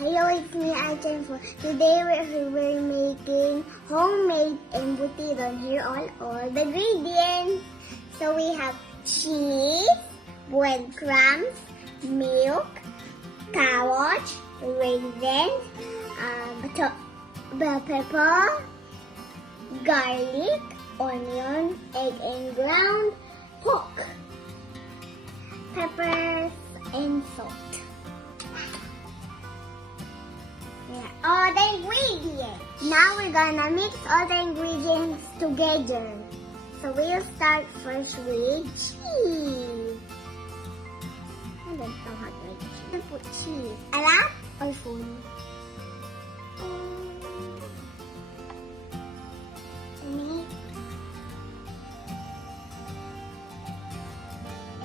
Hello, it's me, Arjen. Today we're making homemade embutido. And here are all the ingredients. So we have cheese, breadcrumbs, milk, carrots, raisins, bell pepper, garlic, onion, egg and ground pork, peppers, and salt. All the ingredients. Now we're gonna mix all the ingredients together. So we'll start first with cheese. I don't know how to make cheese. We'll put cheese. A lot or full?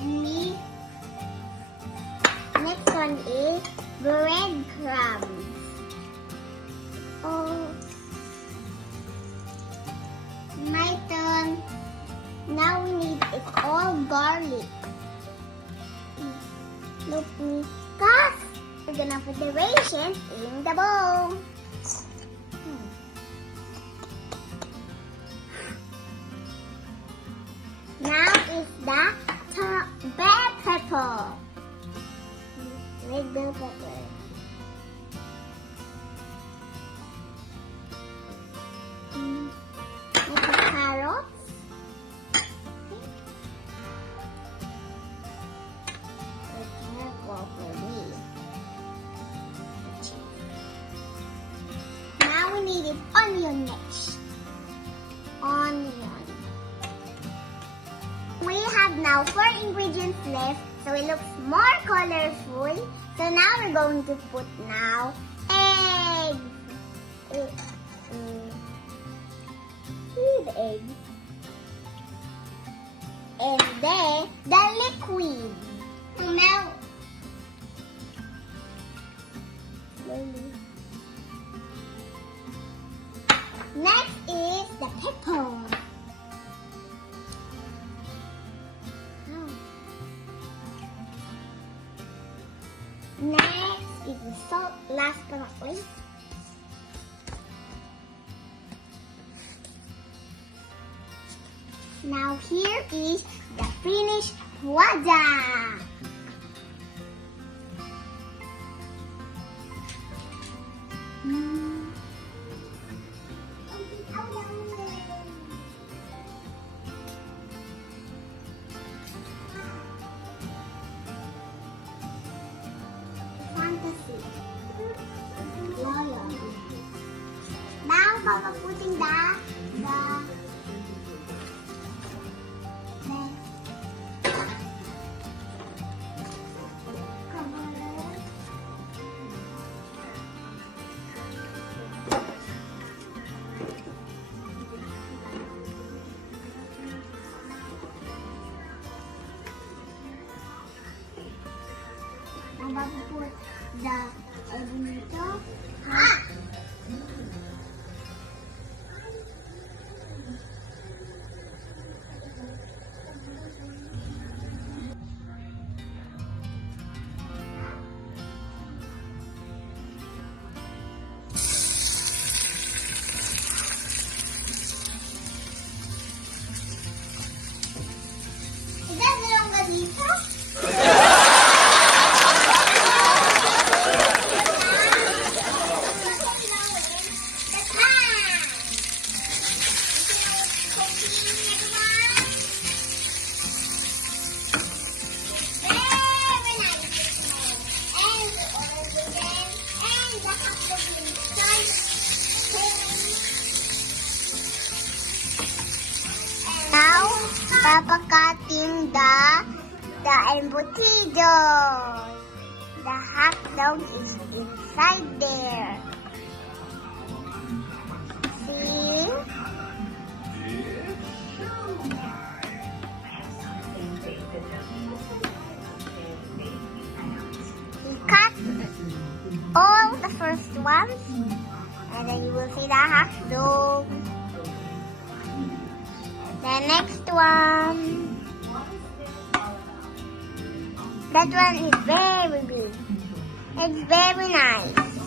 Me. Next one is breadcrumbs. Oh, my turn. Now we need it's all garlic. Look me, guys. We're gonna put the raisins in the bowl. Now is the bell pepper. Red bell pepper. Carrots. Now we need an onion next. Onion. We have now 4 ingredients left, so it looks more colorful. So now we're going to put now eggs. The egg. And then the liquid. Now, next is the pepper. Next is the salt, last but not least. Now here is the finished product. Fantasy. Now, putting the put the Embutido. Is that the longanisa? Now, papakating the embutido. The hot dog is inside there. See? We cut all the first ones, and then you will see the hot dog. The next one. That one is very big. It's very nice.